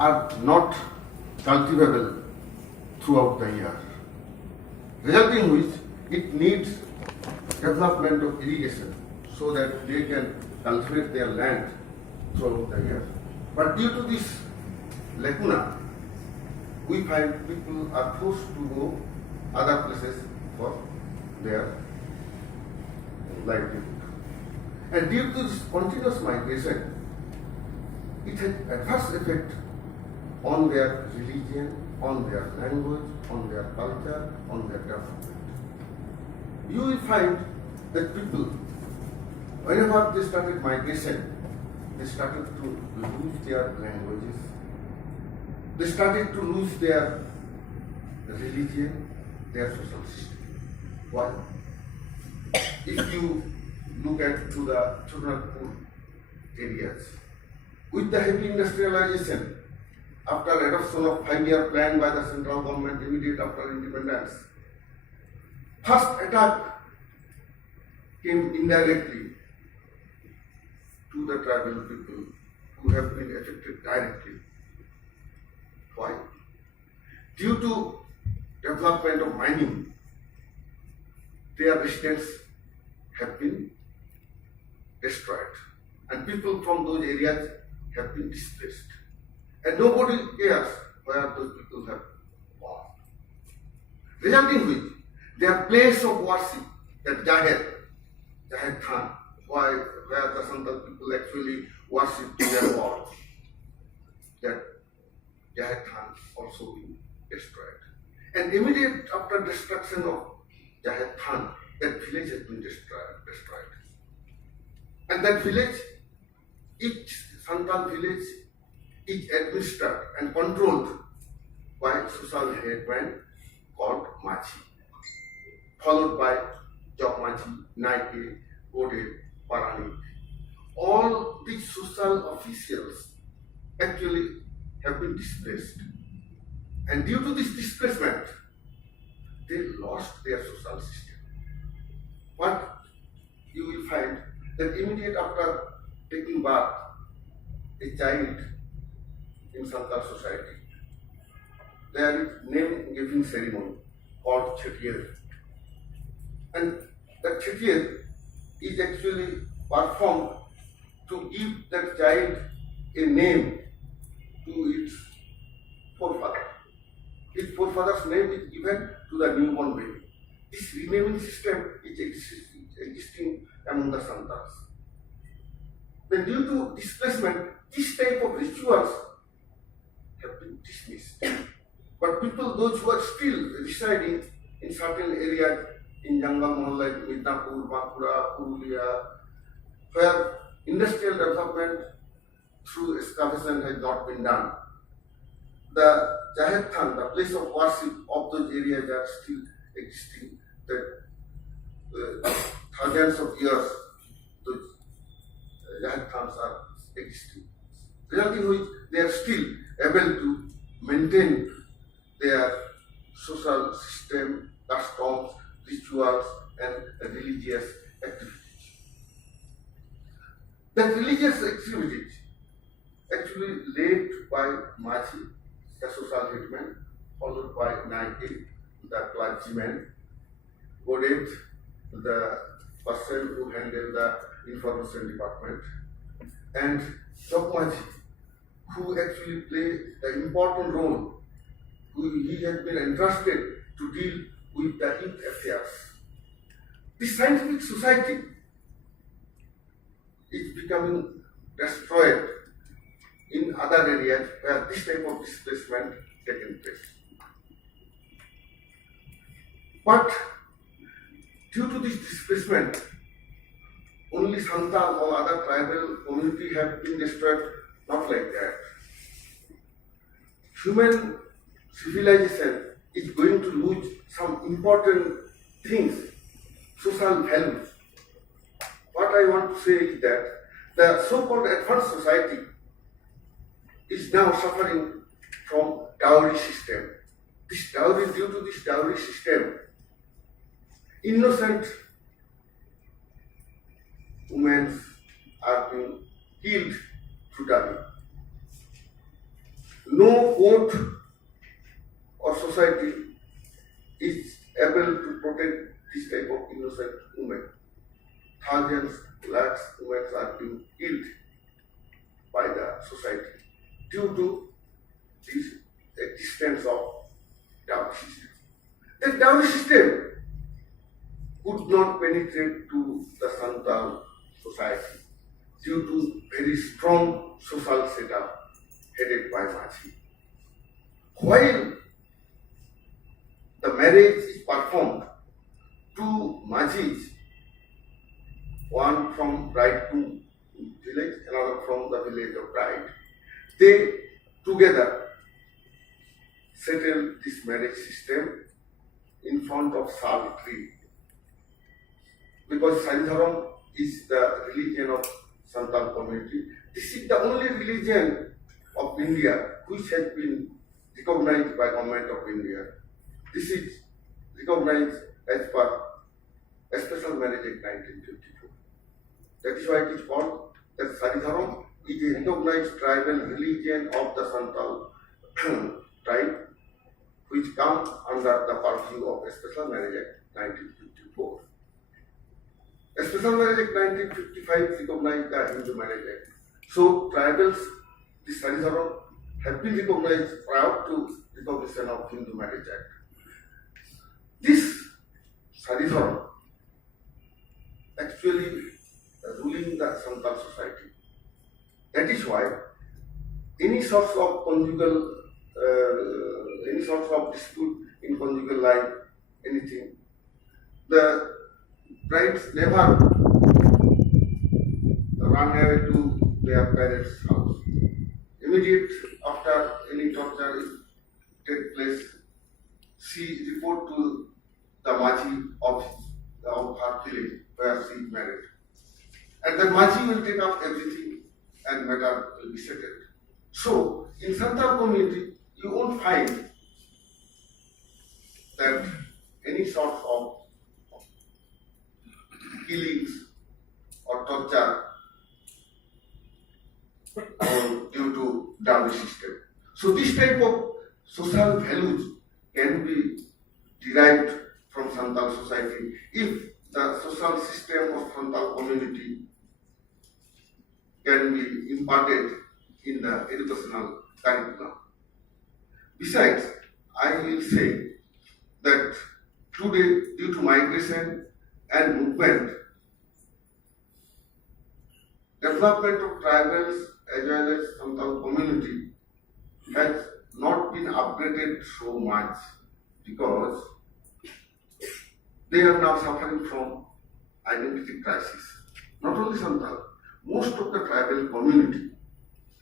are not cultivable throughout the year, resulting which it needs development of irrigation so that they can cultivate their land throughout the year. But due to this lacuna, we find people are forced to go other places for their livelihood. And due to this continuous migration, it had adverse effect on their religion, on their language, on their culture, on their development. You will find that people, whenever they started migration, they started to lose their languages, they started to lose their religion, their social system. Why? If you look at to the Chutnagpur areas, with the heavy industrialization, after adoption of 5-year plan by the central government immediate after independence, first attack came indirectly to the tribal people who have been affected directly. Why? Due to development of mining, their residents have been destroyed and people from those areas have been displaced. And nobody cares where those people have gone. Resulting with their place of worship, that Jaher Khan, where the Santal people actually worship to their god, that Jaher Khan also been destroyed. And immediate after destruction of Jaher Khan, that village has been destroyed. And that village, each Santal village, is administered and controlled by social headman called Machi, followed by Jok Machi, Naike, Ode, Parani. All these social officials actually have been displaced. And due to this displacement, they lost their social system. But you will find that immediate after taking birth, a child in Santal society, there is name-giving ceremony called Chetier. And that Chetier is actually performed to give that child a name to its forefather. Its forefather's name is given to the newborn baby. This renaming system is existing among the Santals. Then due to displacement, this type of rituals have been dismissed. But people, those who are still residing in certain areas in Jangal Mahal like Midnapur, Bankura, Purulia, where industrial development through excavation has not been done, the Jaher Khan, the place of worship of those areas are still existing. That thousands of years, those Jaher Khans are existing. Resulting which they are still able to maintain their social system, customs, rituals, and religious activities. The religious activities actually led by Machi, the social headman, followed by Naike, the clergyman, Godet, the person who handled the information department, and Chokmaji, who actually played the important role, he has been entrusted to deal with the youth affairs. The scientific society is becoming destroyed in other areas where this type of displacement taken place. But due to this displacement, only Santal or other tribal community have been destroyed, not like that. Human civilization is going to lose some important things, social values. What I want to say is that the so-called advanced society is now suffering from dowry system. This dowry, due to this dowry system, innocent women are being killed through dowry. No court or society is able to protect this type of innocent women. Thousands, lakhs of women are being killed by the society due to this existence of dowry system. The dowry system could not penetrate to the Santal society due to very strong social setup headed by Machi. While the marriage is performed, two Machis, one from bride to village, another from the village of bride, they together settle this marriage system in front of sal tree. Because Saridharam is the religion of Santal community. This is the only religion of India which has been recognized by Government of India. This is recognized as per a special marriage act 1954. That is why it is called that Saridharam is a recognized tribal religion of the Santal tribe, which comes under the purview of a special marriage act 1954. A special marriage act 1955 recognized the Hindu marriage act. So tribals, this Saridharam, have been recognized prior to recognition of Hindu marriage act. This Saridharam actually ruling the Santal society. That is why any sorts of conjugal, any sorts of dispute in conjugal life, anything, the brides never run away to their parents' house. Immediate after any torture takes place, she report to the Machi of her village where she is married. And the Machi will take up everything and matter will be settled. So, in Santal community, you won't find that any sort of killings or torture due to dowry system. So this type of social values can be derived from Santal society if the social system of Santal community can be imparted in the educational curriculum. Besides, I will say that today, due to migration and movement, development of tribals as well as Santal community has not been upgraded so much because they are now suffering from identity crisis. Not only Santal, most of the tribal community,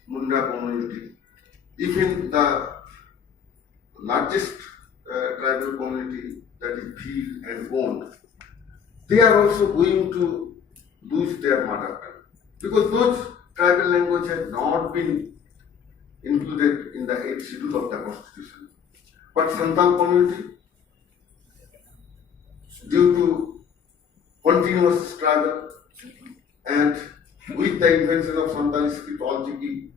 Munda community, even the largest tribal community, that is Bhil and Gond, they are also going to lose their mother tongue because those tribal language had not been included in the 8th schedule of the constitution. But Santal community, due to continuous struggle and with the invention of Santal script, Alchiki,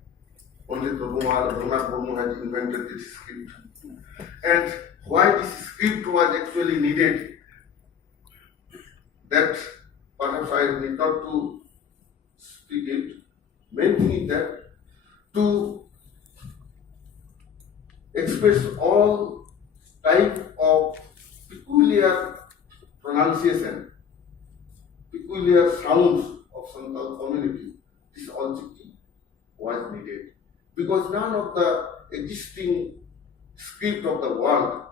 Pandit Raghunath Murmu has invented this script. And why this script was actually needed, that perhaps I need not to speak it. Main thing is that to express all type of peculiar pronunciation, peculiar sounds of Santal community, this Alchiki was needed. Because none of the existing script of the world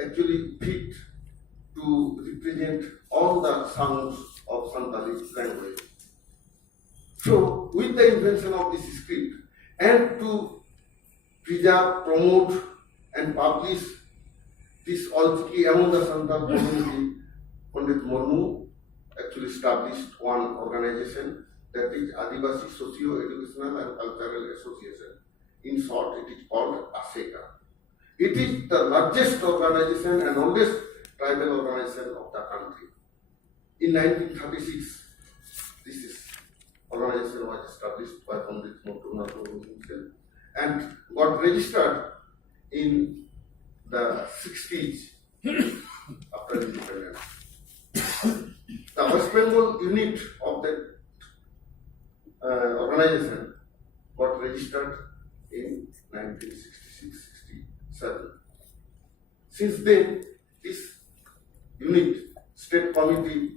actually fit to represent all the sounds of Santali language. So, with the invention of this script and to preserve, promote and publish this Alchiki among the Santal community, Pandit Murmu actually established one organization, that is Adivasi Socio-Educational and Cultural Association. In short, it is called ASECA. It is the largest organization and oldest tribal organization of the country. In 1936, this organization was established by Pandit Raghunath Murmu himself. And got registered in the 60s after independence. The West Bengal unit of that organization got registered in 1966-67. Since then, this unit, state committee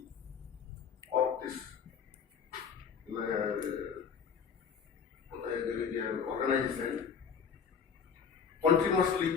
of this organization, continuously